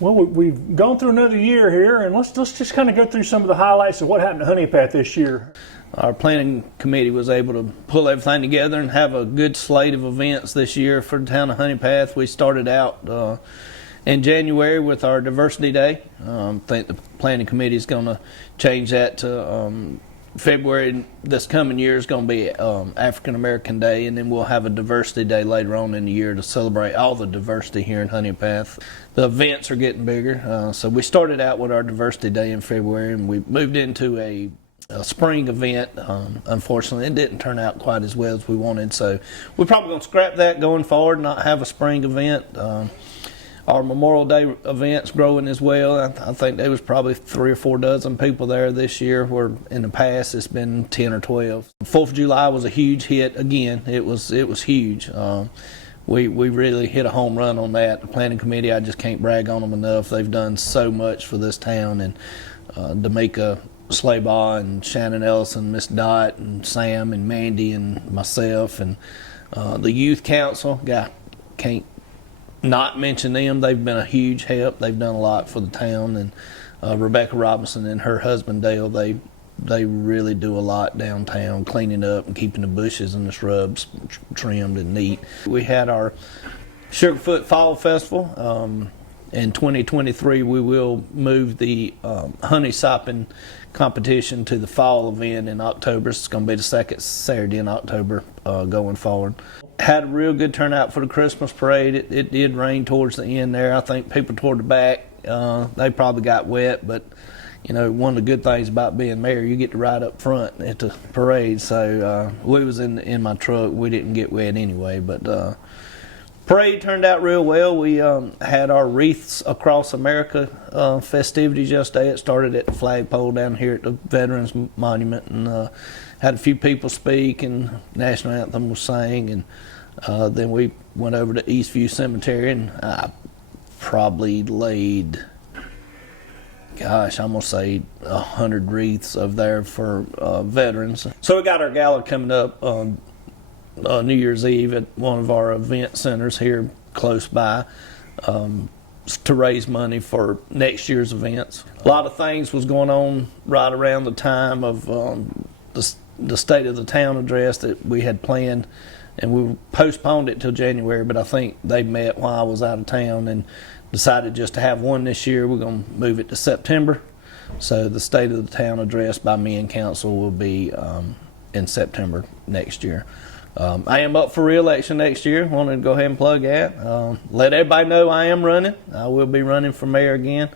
Well, we've gone through another year here, and let's just kind of go through some of the highlights of what happened to Honea this year. Our planning committee was able to pull everything together and have a good slate of events this year for the town of Honea. We started out in January with our Diversity Day. I think the planning committee is going to change that to February. This coming year is going to be African American Day, and then we'll have a Diversity Day later on in the year to celebrate all the diversity here in Honea. The events are getting bigger, so we started out with our Diversity Day in February, and we moved into a spring event. Unfortunately, it didn't turn out quite as well as we wanted, so we're probably going to scrap that going forward, not have a spring event. Our Memorial Day event's growing as well. I think there was probably 3 or 4 dozen people there this year, where in the past it's been 10 or 12. 4th of July was a huge hit again. It was huge. We really hit a home run on that. The planning committee, I just can't brag on them enough. They've done so much for this town, and D'Amica Slaybaugh and Shannon Ellison, Miss Dot and Sam and Mandy and myself and the youth council. Can't not mention them. They've been a huge help. They've done a lot for the town, and Rebecca Robinson and her husband Dale, they really do a lot downtown, cleaning up and keeping the bushes and the shrubs trimmed and neat. We had our Sugarfoot Fall Festival. In 2023, we will move the honey sopping competition to the fall event in October. It's going to be the second Saturday in October going forward. Had a real good turnout for the Christmas parade. It did rain towards the end there. I think people toward the back, they probably got wet, but you know, one of the good things about being mayor, you get to ride up front at the parade. So we was in my truck. We didn't get wet anyway, but parade turned out real well. We had our Wreaths Across America festivities yesterday. It started at the flagpole down here at the Veterans Monument, and had a few people speak, and national anthem was sang, and then we went over to Eastview Cemetery, and I probably laid, gosh, I'm going to say 100 wreaths over there for veterans. So we got our gala coming up on New Year's Eve at one of our event centers here close by to raise money for next year's events. A lot of things was going on right around the time of the State of the Town address that we had planned, and we postponed it till January, but I think they met while I was out of town and decided just to have one this year. We're going to move it to September. So the State of the Town address by me and council will be in September next year. I am up for re-election next year. Wanted to go ahead and plug that. Let everybody know I am running. I will be running for mayor again.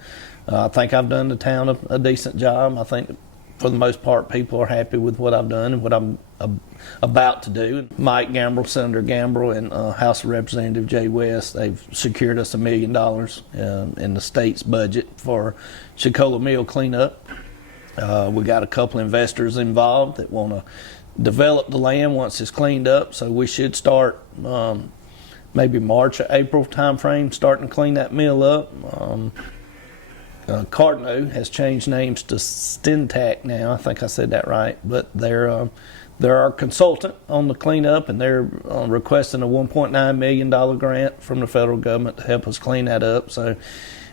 I think I've done the town a decent job. I think for the most part people are happy with what I've done and what I'm about to do. Mike Gamble, Senator Gamble, and House Representative Jay West, they've secured us $1 million in the state's budget for Chicola Mill cleanup. We got a couple investors involved that want to develop the land once it's cleaned up, so we should start maybe March or April time frame starting to clean that mill up. Cardno has changed names to Stentac now. I think I said that right, but they're our consultant on the cleanup, and they're requesting a $1.9 million grant from the federal government to help us clean that up. So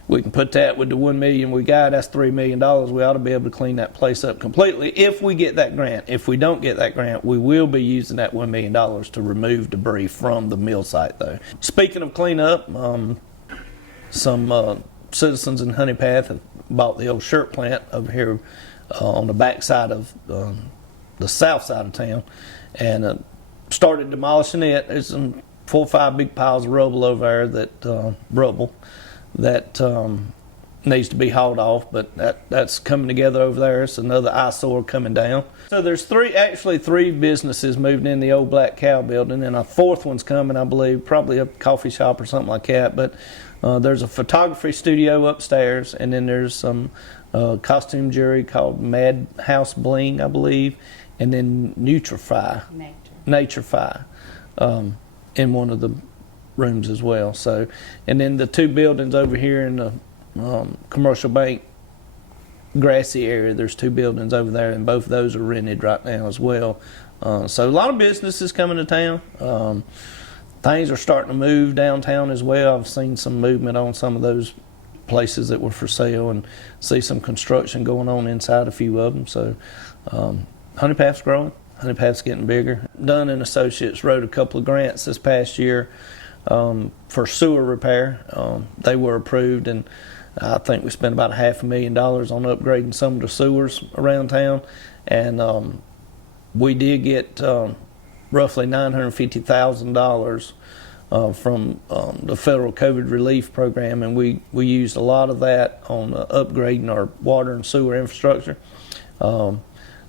we can put that with the $1 million we got. That's $3 million. We ought to be able to clean that place up completely if we get that grant. If we don't get that grant, we will be using that $1 million to remove debris from the mill site, though. Speaking of cleanup, some citizens in Honea have bought the old shirt plant over here on the back side of the south side of town, and started demolishing it. There's some 4 or 5 big piles of rubble over there that needs to be hauled off, but that's coming together over there. It's another eyesore coming down. So there's three businesses moving in the old Black Cow building, and a 4th one's coming, I believe, probably a coffee shop or something like that. But there's a photography studio upstairs, and then there's some costume jewelry called Madhouse Bling, I believe, and then Naturefy in one of the rooms as well. So, and then the 2 buildings over here in the commercial bank grassy area, there's 2 buildings over there, and both of those are rented right now as well. So a lot of businesses coming to town. Things are starting to move downtown as well. I've seen some movement on some of those places that were for sale and see some construction going on inside a few of them. So Honey Path's growing. Honey Path's getting bigger. Dunn and Associates wrote a couple of grants this past year for sewer repair. They were approved, and I think we spent about $500,000 on upgrading some of the sewers around town. And we did get roughly $950,000 from the federal COVID relief program, and we used a lot of that on upgrading our water and sewer infrastructure. A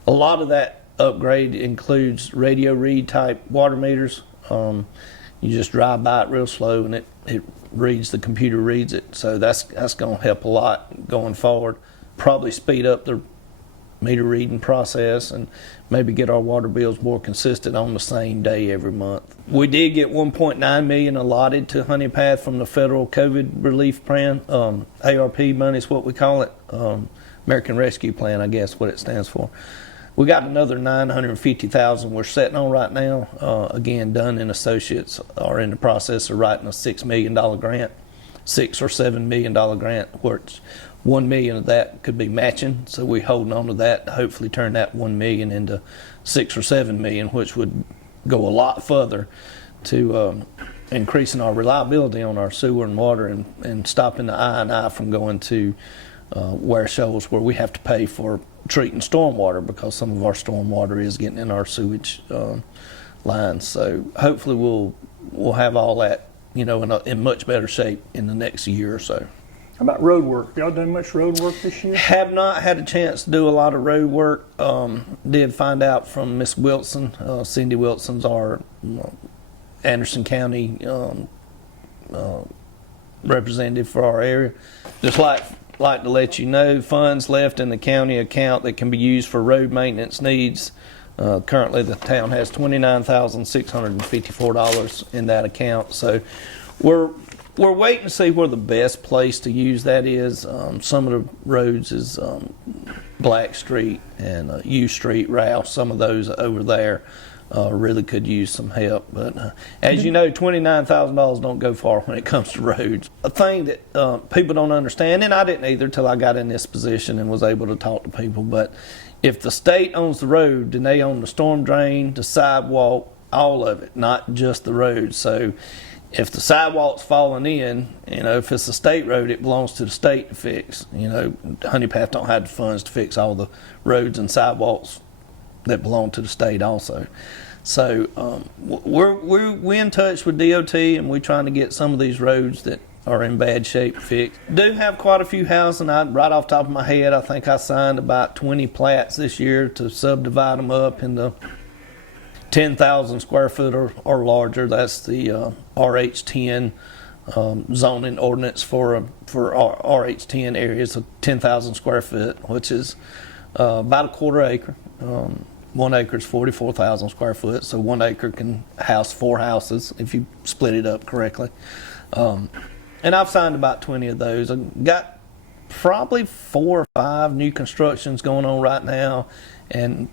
lot of that upgrade includes radio read type water meters. You just drive by it real slow and it reads, the computer reads it. So that's going to help a lot going forward. Probably speed up the meter reading process and maybe get our water bills more consistent on the same day every month. We did get $1.9 million allotted to Honey Path from the federal COVID relief plan. ARP money is what we call it. American Rescue Plan, I guess what it stands for. We got another $950,000 we're sitting on right now. Again, Dunn and Associates are in the process of writing a $6 million grant, $6 or $7 million grant, which $1 million of that could be matching. So we're holding on to that to hopefully turn that $1 million into $6 or $7 million, which would go a lot further to increasing our reliability on our sewer and water and stopping the I&I from going to where shows where we have to pay for treating stormwater, because some of our stormwater is getting in our sewage lines. So hopefully we'll have all that, in much better shape in the next year or so. How about road work? Y'all done much road work this year? Have not had a chance to do a lot of road work. Did find out from Miss Wilson, Cindy Wilson's our Anderson County representative for our area. Just like to let you know, funds left in the county account that can be used for road maintenance needs. Currently the town has $29,654 in that account. So we're waiting to see where the best place to use that is. Some of the roads is Black Street and U Street, Rouse. Some of those over there really could use some help. But as you know, $29,000 don't go far when it comes to roads. A thing that people don't understand, and I didn't either till I got in this position and was able to talk to people, but if the state owns the road, then they own the storm drain, the sidewalk, all of it, not just the road. So if the sidewalk's falling in, if it's a state road, it belongs to the state to fix. Honey Path don't have the funds to fix all the roads and sidewalks that belong to the state also. So we're in touch with DOT, and we're trying to get some of these roads that are in bad shape fixed. Do have quite a few houses, and right off the top of my head, I think I signed about 20 plats this year to subdivide them up into 10,000 square foot or larger. That's the RH10 zoning ordinance for RH10 areas of 10,000 square foot, which is about a quarter acre. 1 acre is 44,000 square foot, so 1 acre can house 4 houses if you split it up correctly. And I've signed about 20 of those. I've got probably 4 or 5 new constructions going on right now, and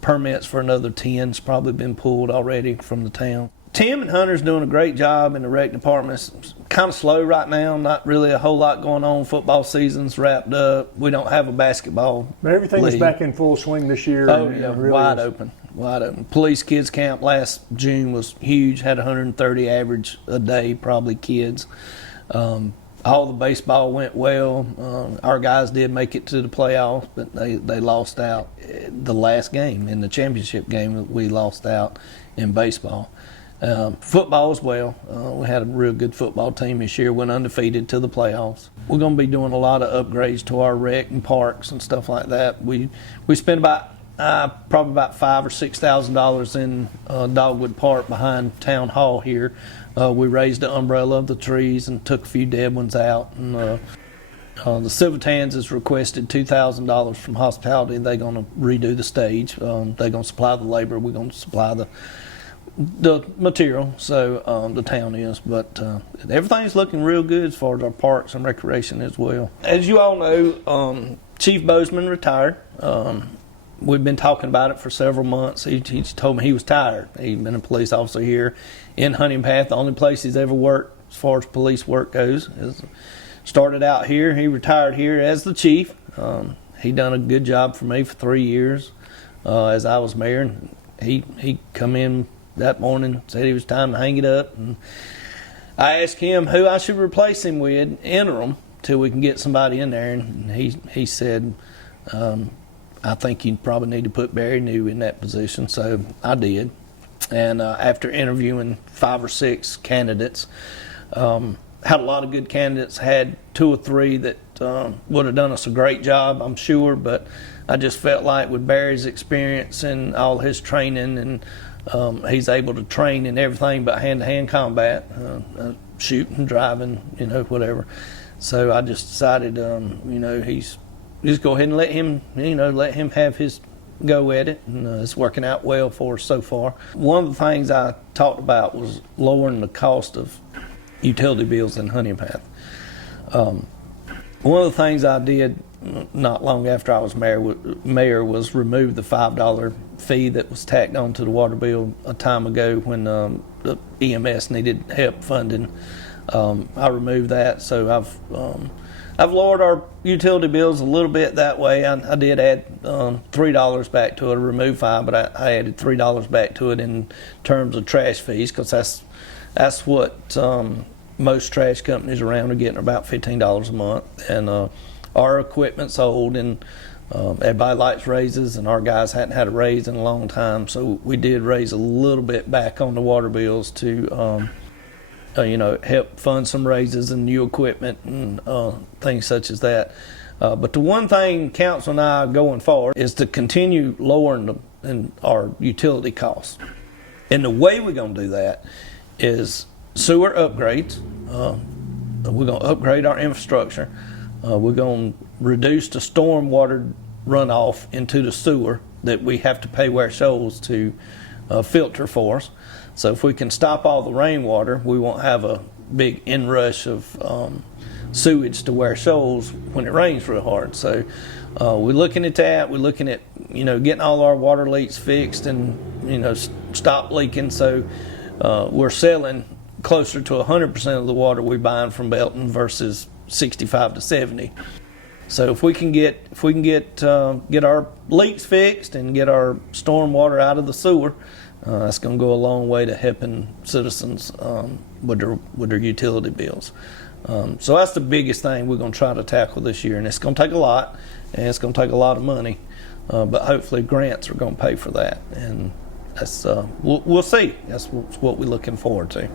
permits for another 10's probably been pulled already from the town. Tim and Hunter's doing a great job in the rec department. It's kind of slow right now, not really a whole lot going on. Football season's wrapped up. We don't have a basketball But everything is league. back in full swing this year. Oh, and yeah, it really wide is. open. Police kids camp last June was huge, had 130 average a day, probably kids. All the baseball went well. Our guys did make it to the playoffs, but they lost out the last game. In the championship game, we lost out in baseball. Football as well. We had a real good football team this year, went undefeated to the playoffs. We're going to be doing a lot of upgrades to our rec and parks and stuff like that. We spent about probably about $5,000 or $6,000 in Dogwood Park behind Town Hall here. We raised the umbrella of the trees and took a few dead ones out. And the Civitans has requested $2,000 from hospitality. They're going to redo the stage. They're going to supply the labor. We're going to supply the material, so the town is, but everything's looking real good as far as our parks and recreation as well. As you all know, Chief Bozeman retired. We've been talking about it for several months. He told me he was tired. He'd been a police officer here in Honey Path. The only place he's ever worked as far as police work goes is started out here. He retired here as the chief. He done a good job for me for 3 years as I was mayor. And he come in that morning, said it was time to hang it up. And I asked him who I should replace him with, interim, till we can get somebody in there. And he said, I think you probably need to put Barry New in that position. So I did. And after interviewing 5 or 6 candidates, had a lot of good candidates, had 2 or 3 that would have done us a great job, I'm sure, but I just felt like with Barry's experience and all his training, and he's able to train in everything but hand-to-hand combat, shooting, driving, whatever. So I just decided, just go ahead and let him have his go at it, and it's working out well for us so far. One of the things I talked about was lowering the cost of utility bills in Honea Path. One of the things I did not long after I was mayor was remove the $5 fee that was tacked onto the water bill a time ago when the EMS needed help funding. I removed that, so I've lowered our utility bills a little bit that way. I did add $3 back to it, remove $5, but I added $3 back to it in terms of trash fees, because that's what most trash companies around are getting, about $15 a month. And our equipment's old, and everybody likes raises, and our guys hadn't had a raise in a long time, so we did raise a little bit back on the water bills to help fund some raises and new equipment and things such as that. But the one thing council and I going forward is to continue lowering our utility costs. And the way we're going to do that is sewer upgrades. We're going to upgrade our infrastructure. We're going to reduce the stormwater runoff into the sewer that we have to pay Ware Shoals to filter for us. So if we can stop all the rainwater, we won't have a big inrush of sewage to Ware Shoals when it rains real hard. So we're looking at that. We're looking at getting all our water leaks fixed and stop leaking. So we're selling closer to 100% of the water we're buying from Belton versus 65 to 70. So if we can get our leaks fixed and get our storm water out of the sewer, that's going to go a long way to helping citizens with their utility bills. So that's the biggest thing we're going to try to tackle this year, and it's going to take a lot, and it's going to take a lot of money, but hopefully grants are going to pay for that, and that's we'll see. That's what we're looking forward to.